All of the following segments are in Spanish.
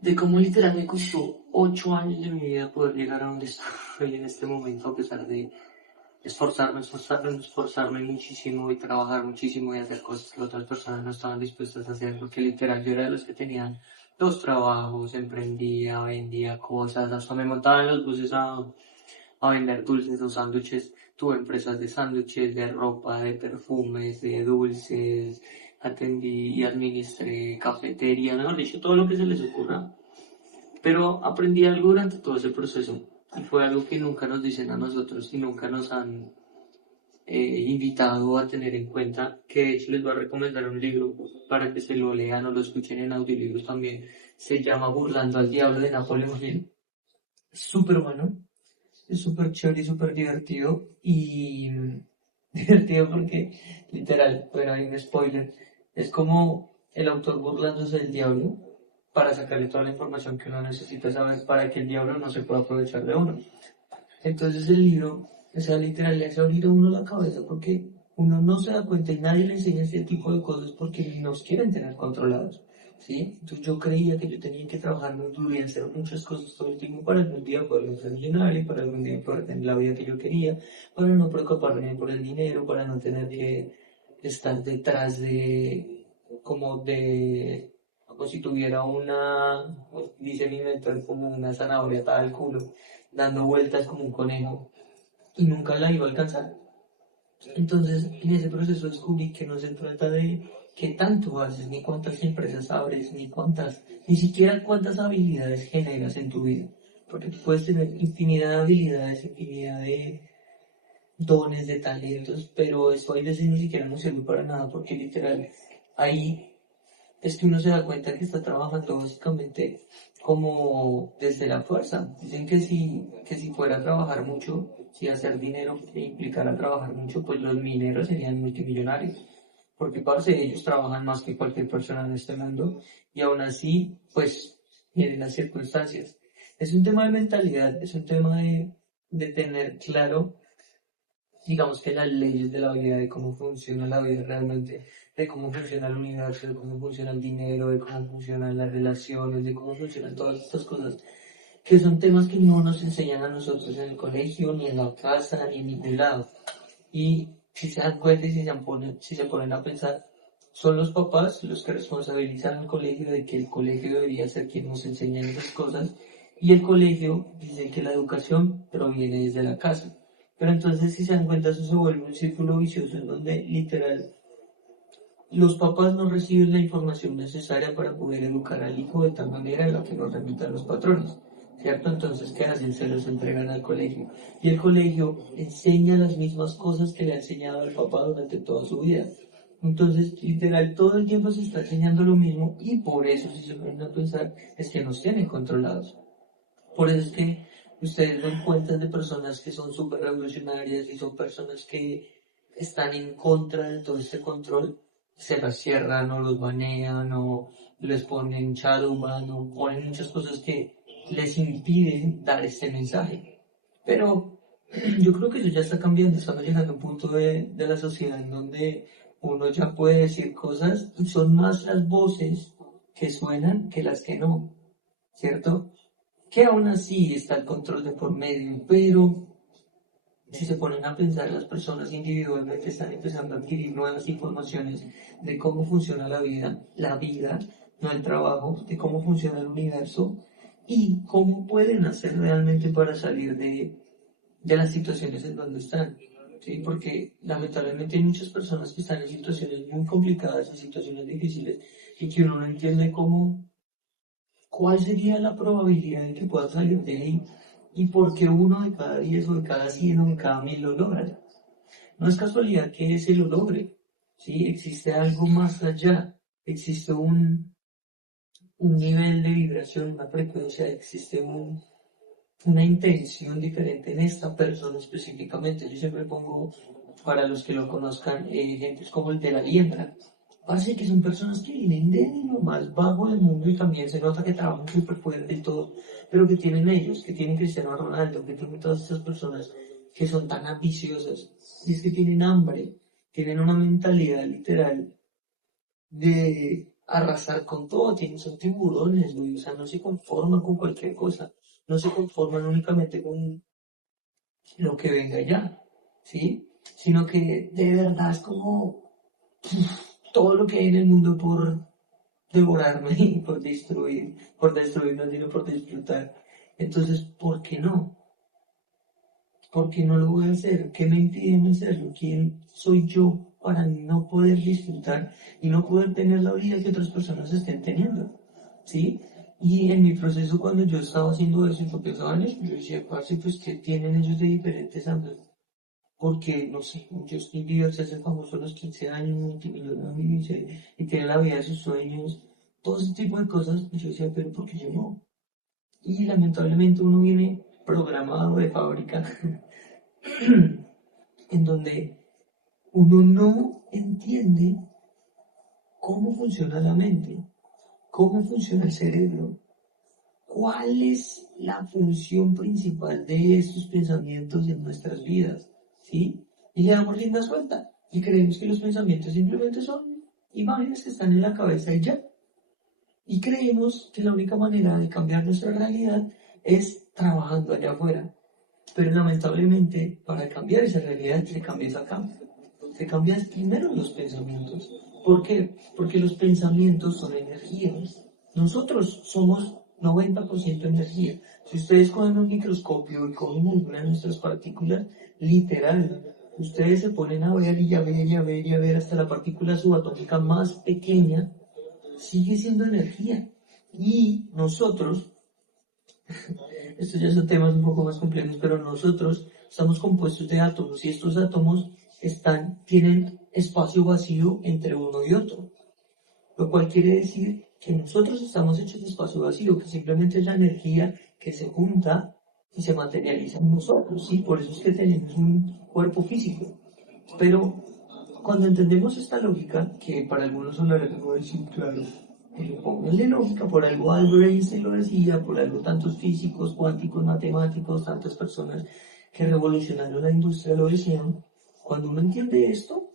de cómo literal me costó 8 años de mi vida poder llegar a donde estoy en este momento, a pesar de esforzarme muchísimo y trabajar muchísimo y hacer cosas que otras personas no estaban dispuestas a hacer, porque literal yo era de los que tenían dos trabajos, emprendía, vendía cosas, hasta me montaba en los buses a vender dulces o sándwiches. Tuve empresas de sándwiches, de ropa, de perfumes, de dulces, atendí y administré cafetería, mejor dicho, todo lo que se les ocurra. Pero aprendí algo durante todo ese proceso y fue algo que nunca nos dicen a nosotros y nunca nos han invitado a tener en cuenta, que de hecho les voy a recomendar un libro para que se lo lean o lo escuchen en audiolibros también. Se llama Burlando al Diablo de Napoleon Hill. Es súper bueno, es súper chévere y súper divertido y divertido porque literal, bueno, hay un spoiler, es como el autor burlándose del diablo para sacarle toda la información que uno necesita saber para que el diablo no se pueda aprovechar de uno. Entonces el libro, o sea, literal, le hace abrir a uno la cabeza porque uno no se da cuenta y nadie le enseña este tipo de cosas porque nos quieren tener controlados, ¿sí? Entonces yo creía que yo tenía que trabajar muy duro y hacer muchas cosas todo el tiempo para algún día poder ser millonario, para algún día poder tener la vida que yo quería, para no preocuparme por el dinero, para no tener que estar detrás de, como si tuviera dice mi mentor, como una zanahoria atada al culo dando vueltas como un conejo y nunca la iba a alcanzar. Entonces, en ese proceso descubrí que no se trata de qué tanto haces, ni cuántas empresas abres, ni siquiera cuántas habilidades generas en tu vida. Porque tú puedes tener infinidad de habilidades, infinidad de dones, de talentos, pero eso hay veces ni siquiera no sirve para nada porque literal ahí es que uno se da cuenta que está trabajando básicamente como desde la fuerza. Dicen que si fuera a trabajar mucho, si hacer dinero implicara trabajar mucho, pues los mineros serían multimillonarios. Porque parce, ellos trabajan más que cualquier persona en este mundo y aún así, pues, tienen las circunstancias. Es un tema de mentalidad, es un tema de tener claro, digamos que las leyes de la vida, de cómo funciona la vida realmente, de cómo funciona el universo, de cómo funciona el dinero, de cómo funcionan las relaciones, de cómo funcionan todas estas cosas, que son temas que no nos enseñan a nosotros en el colegio, ni en la casa, ni en ningún lado. Y si se dan cuenta y si se ponen a pensar, son los papás los que responsabilizan al colegio de que el colegio debería ser quien nos enseñe esas cosas y el colegio dice que la educación proviene desde la casa. Pero entonces si se dan cuenta eso se vuelve un círculo vicioso en donde literal los papás no reciben la información necesaria para poder educar al hijo de tal manera en la que nos remitan los patrones. ¿Cierto? Entonces, ¿qué hacen? Se los entregan al colegio. Y el colegio enseña las mismas cosas que le ha enseñado al papá durante toda su vida. Entonces, literal, todo el tiempo se está enseñando lo mismo y por eso, si se ponen a pensar, es que nos tienen controlados. Por eso es que ustedes ven cuentas de personas que son súper revolucionarias y son personas que están en contra de todo este control, se las cierran o los banean o les ponen shadowban o ponen muchas cosas que les impiden dar este mensaje. Pero yo creo que eso ya está cambiando, estamos llegando a un punto de la sociedad en donde uno ya puede decir cosas y son más las voces que suenan que las que no, ¿cierto? Que aún así está el control de por medio, pero si se ponen a pensar, las personas individualmente están empezando a adquirir nuevas informaciones de cómo funciona la vida, no el trabajo, de cómo funciona el universo y cómo pueden hacer realmente para salir de las situaciones en donde están. ¿Sí? Porque lamentablemente hay muchas personas que están en situaciones muy complicadas, en situaciones difíciles y que uno no entiende cuál sería la probabilidad de que pueda salir de ahí y por qué uno de cada 10 o de cada 100 o de cada 1000 lo logra. No es casualidad que ese lo logre, ¿sí? Existe algo más allá, existe un nivel de vibración, una frecuencia, existe una intención diferente en esta persona específicamente. Yo siempre pongo, para los que lo conozcan, ejemplos como el de la liendra. Parece que son personas que vienen de lo más bajo del mundo y también se nota que trabajan súper fuerte y todo, pero que tienen ellos, que tienen Cristiano Ronaldo, que tienen todas estas personas que son tan ambiciosas, y es que tienen hambre, tienen una mentalidad literal de arrasar con todo, son tiburones, güey, o sea, no se conforman con cualquier cosa, no se conforman únicamente con lo que venga ya, ¿sí? Sino que de verdad es como todo lo que hay en el mundo por devorarme y por destruirme, sino por disfrutar. Entonces, ¿por qué no? ¿Por qué no lo voy a hacer? ¿Qué me impide hacerlo? ¿Quién soy yo para no poder disfrutar y no poder tener la vida que otras personas estén teniendo? ¿Sí? Y en mi proceso, cuando yo estaba haciendo eso, porque años, yo decía, parce, pues, ¿qué tienen ellos de diferentes ámbitos? Porque, no sé, Justin Bieber se hace famoso a los 15 años, multimillonario, y tiene la vida de sus sueños, todo ese tipo de cosas. Y yo decía, pero ¿por qué yo no? Y lamentablemente uno viene programado de fábrica, en donde uno no entiende cómo funciona la mente, cómo funciona el cerebro, cuál es la función principal de estos pensamientos en nuestras vidas, ¿sí? Y le damos rienda suelta y creemos que los pensamientos simplemente son imágenes que están en la cabeza y ya. Y creemos que la única manera de cambiar nuestra realidad es trabajando allá afuera. Pero lamentablemente, para cambiar esa realidad, se cambia acá. Se cambian primero los pensamientos. ¿Por qué? Porque los pensamientos son energías. Nosotros somos 90% energía. Si ustedes cogen un microscopio y cogen alguna de nuestras partículas, literal, ustedes se ponen a ver y a ver y a ver y a ver hasta la partícula subatómica más pequeña, sigue siendo energía. Y nosotros, estos ya son temas un poco más complejos, pero nosotros estamos compuestos de átomos y estos átomos tienen espacio vacío entre uno y otro, lo cual quiere decir que nosotros estamos hechos de espacio vacío, que simplemente es la energía que se junta y se materializa en nosotros, ¿sí? Por eso es que tenemos un cuerpo físico. Pero cuando entendemos esta lógica, que para algunos sonará como decir, claro, pero pónganle lógica, por algo Albert Einstein lo decía, por algo tantos físicos, cuánticos, matemáticos, tantas personas que revolucionaron la industria lo decían. Cuando uno entiende esto,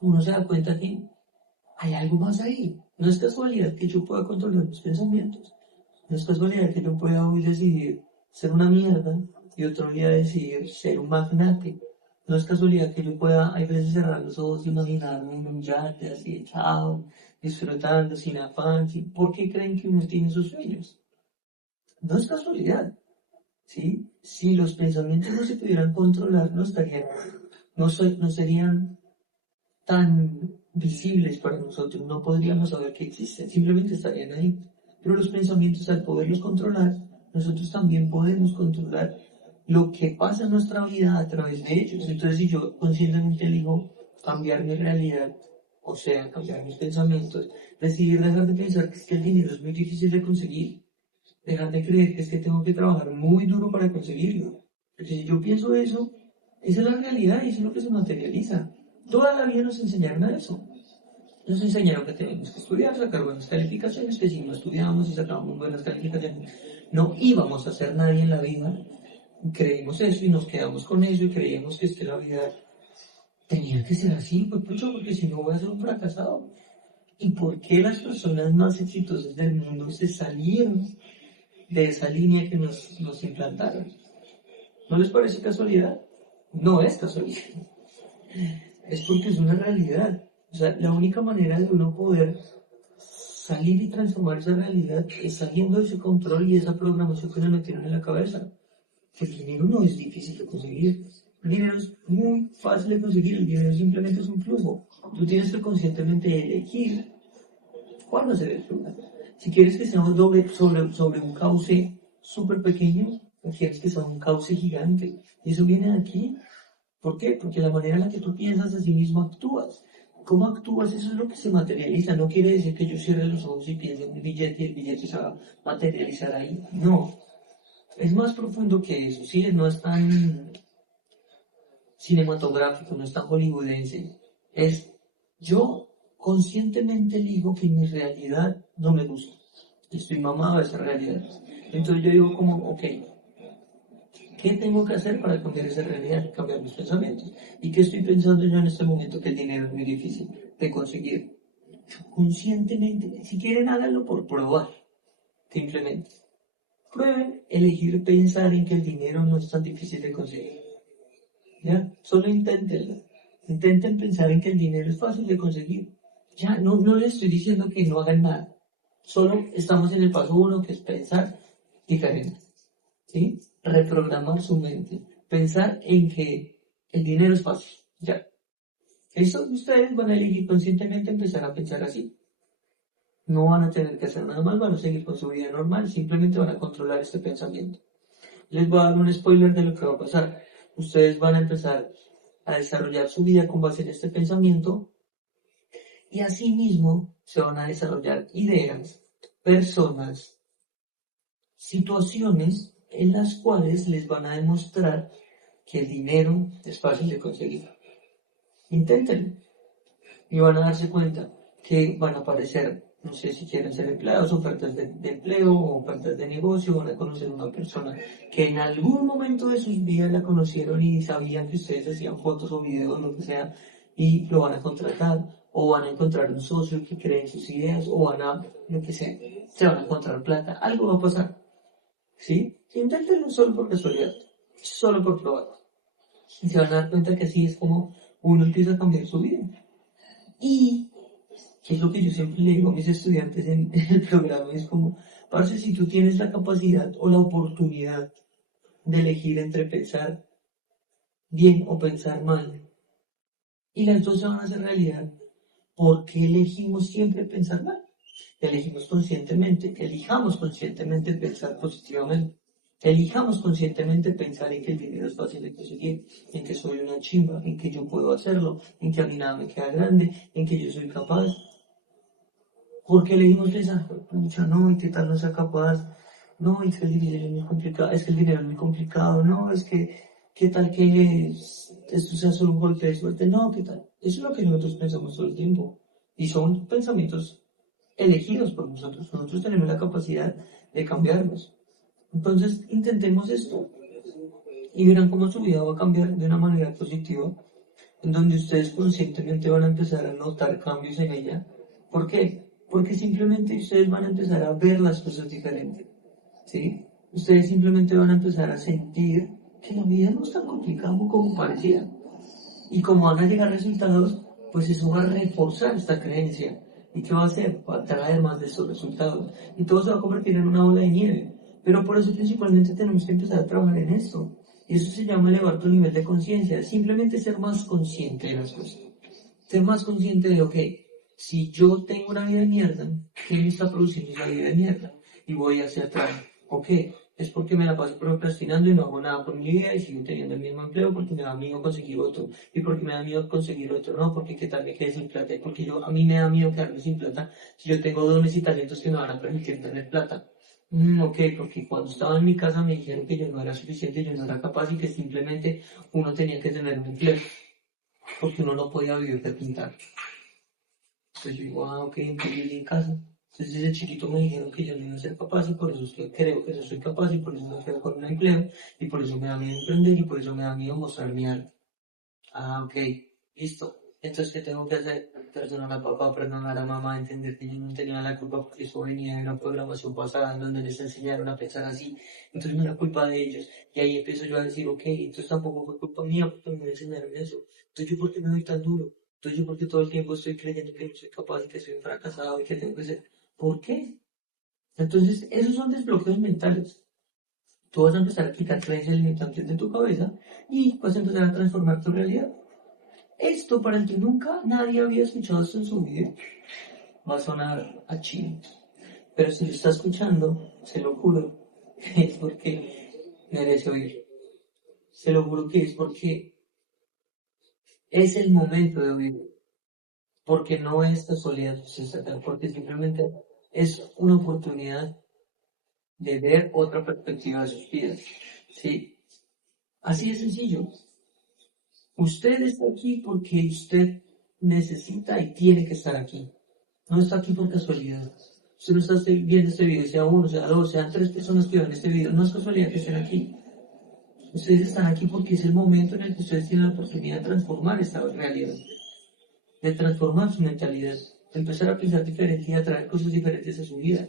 uno se da cuenta que hay algo más ahí. No es casualidad que yo pueda controlar mis pensamientos. No es casualidad que yo pueda hoy decidir ser una mierda y otro día decidir ser un magnate. No es casualidad que yo pueda, hay veces, cerrar los ojos y imaginarme en un yate así echado, disfrutando, sin afán. ¿Por qué creen que uno tiene sus sueños? No es casualidad, ¿sí? Si los pensamientos no se pudieran controlar, no serían tan visibles para nosotros, no podríamos saber que existen, simplemente estarían ahí. Pero los pensamientos, al poderlos controlar, nosotros también podemos controlar lo que pasa en nuestra vida a través de ellos. Entonces, si yo conscientemente elijo cambiar mi realidad, o sea, cambiar mis pensamientos, decidir dejar de pensar que es que el dinero es muy difícil de conseguir, dejar de creer que es que tengo que trabajar muy duro para conseguirlo. Porque si yo pienso eso, esa es la realidad y eso es lo que se materializa. Toda la vida nos enseñaron a eso. Nos enseñaron que tenemos que estudiar, sacar buenas calificaciones, que si no estudiábamos y sacábamos buenas calificaciones, no íbamos a ser nadie en la vida. Creímos eso y nos quedamos con eso y creíamos que es que la vida tenía que ser así, pues pucho, porque si no voy a ser un fracasado. ¿Y por qué las personas más exitosas del mundo se salieron de esa línea que nos implantaron? ¿No les parece casualidad? No es casualidad. Es porque es una realidad. O sea, la única manera de uno poder salir y transformar esa realidad es saliendo de ese control y esa programación que nos metieron en la cabeza. El dinero no es difícil de conseguir. El dinero es muy fácil de conseguir. El dinero simplemente es un flujo. Tú tienes que conscientemente elegir cuándo hacer el flujo. Si quieres que sea un sobre un cauce súper pequeño, o quieres que sea un cauce gigante. Y eso viene de aquí. ¿Por qué? Porque la manera en la que tú piensas, así mismo actúas. ¿Cómo actúas? Eso es lo que se materializa. No quiere decir que yo cierre los ojos y piense en un billete y el billete se va a materializar ahí. No. Es más profundo que eso. Sí, no es tan cinematográfico, no es tan hollywoodense. Es yo conscientemente elijo que mi realidad no me gusta. Estoy mamado de esa realidad. Entonces yo digo como, ok, ¿qué tengo que hacer para cambiar esa realidad, cambiar mis pensamientos? ¿Y qué estoy pensando yo en este momento? Que el dinero es muy difícil de conseguir. conscientemente, si quieren háganlo por probar, simplemente. Prueben elegir pensar en que el dinero no es tan difícil de conseguir. ¿Ya? Solo inténtenlo. Intenten pensar en que el dinero es fácil de conseguir. Ya, no les estoy diciendo que no hagan nada. Solo estamos en el paso uno, que es pensar diferente. ¿Sí? Reprogramar su mente. Pensar en que el dinero es fácil. Ya. Eso ustedes van a elegir conscientemente empezar a pensar así. No van a tener que hacer nada más, van a seguir con su vida normal, simplemente van a controlar este pensamiento. Les voy a dar un spoiler de lo que va a pasar. Ustedes van a empezar a desarrollar su vida con base en este pensamiento y asimismo se van a desarrollar ideas, personas, situaciones en las cuales les van a demostrar que el dinero es fácil de conseguir. Inténtenlo y van a darse cuenta que van a aparecer, no sé si quieren ser empleados, ofertas de empleo o ofertas de negocio, van a conocer a una persona que en algún momento de sus vidas la conocieron y sabían que ustedes hacían fotos o videos, lo que sea, y lo van a contratar, o van a encontrar un socio que cree en sus ideas, o van a, lo que sea, se van a encontrar plata, algo va a pasar, ¿sí? Inténtenlo solo por casualidad, solo por probar. Y se van a dar cuenta que así es como uno empieza a cambiar su vida. Y que es lo que yo siempre le digo a mis estudiantes en el programa, es como, parce, si tú tienes la capacidad o la oportunidad de elegir entre pensar bien o pensar mal, y las dos se van a hacer realidad, ¿por qué elegimos siempre pensar mal? Elegimos conscientemente, elijamos conscientemente pensar positivamente. Elijamos conscientemente pensar en que el dinero es fácil de conseguir, en que soy una chimba, en que yo puedo hacerlo, en que a mí nada me queda grande, en que yo soy capaz. Porque elegimos pensar, pucha, no, y qué tal no sea capaz, no, es que el dinero es muy complicado, es que el dinero es muy complicado, no, es que, qué tal que esto sea solo un golpe de suerte, no, qué tal. Eso es lo que nosotros pensamos todo el tiempo. Y son pensamientos elegidos por nosotros. Nosotros tenemos la capacidad de cambiarlos. Entonces, intentemos esto y verán cómo su vida va a cambiar de una manera positiva, en donde ustedes conscientemente van a empezar a notar cambios en ella. ¿Por qué? Porque simplemente ustedes van a empezar a ver las cosas diferentes, ¿sí? Ustedes simplemente van a empezar a sentir que la vida no es tan complicada como parecía. Y como van a llegar resultados, pues eso va a reforzar esta creencia. ¿Y qué va a hacer? Va a traer más de estos resultados. Y todo se va a convertir en una bola de nieve. Pero por eso principalmente tenemos que empezar a trabajar en esto. Y eso se llama elevar tu nivel de conciencia. Simplemente ser más consciente de las cosas. Ser más consciente de, ok, si yo tengo una vida de mierda, ¿qué me está produciendo esa vida de mierda? Y voy hacia atrás. Ok, es porque me la paso procrastinando y no hago nada por mi vida y sigo teniendo el mismo empleo porque me da miedo conseguir otro. Y porque me da miedo conseguir otro, no, porque qué tal me quede sin plata. Y porque a mí me da miedo quedarme sin plata si yo tengo dones y talentos que me van a permitir tener plata. Ok, porque cuando estaba en mi casa me dijeron que yo no era suficiente, yo no era capaz y que simplemente uno tenía que tener un empleo porque uno no podía vivir de pintar. Entonces yo digo, ok, entonces yo en casa. Entonces desde chiquito me dijeron que yo no iba a ser capaz y por eso es que creo que yo soy capaz y por eso me quedo con un empleo y por eso me da miedo emprender y por eso me da miedo mostrar mi arte. Ah, ok, listo. Entonces, ¿qué tengo que hacer? Perdonar a papá, perdonar a mamá, entender que yo no tenía la culpa porque eso venía de una programación pasada en donde les enseñaron a pensar así. Entonces no era culpa de ellos. Y ahí empiezo yo a decir, ok, entonces tampoco fue culpa mía porque me enseñaron eso. Entonces yo, ¿por qué me doy tan duro? Entonces yo, ¿por qué todo el tiempo estoy creyendo que no soy capaz y que soy un fracasado y que tengo que ser? ¿Por qué? Entonces, esos son desbloqueos mentales. Tú vas a empezar a aplicar creencias limitantes de tu cabeza y vas a empezar a transformar tu realidad. Esto, para el que nunca nadie había escuchado esto en su vida, va a sonar a chino. Pero si lo está escuchando, se lo juro, que es porque merece oír. Se lo juro que es porque es el momento de oír. Porque no es casualidad, porque simplemente es una oportunidad de ver otra perspectiva de sus vidas. ¿Sí? Así de sencillo. Usted está aquí porque usted necesita y tiene que estar aquí. No está aquí por casualidad. Usted no está viendo este video, sea uno, sea dos, sean tres personas que vean este video. No es casualidad que estén aquí. Ustedes están aquí porque es el momento en el que ustedes tienen la oportunidad de transformar esta realidad, de transformar su mentalidad. empezar a pensar diferente y a traer cosas diferentes a su vida.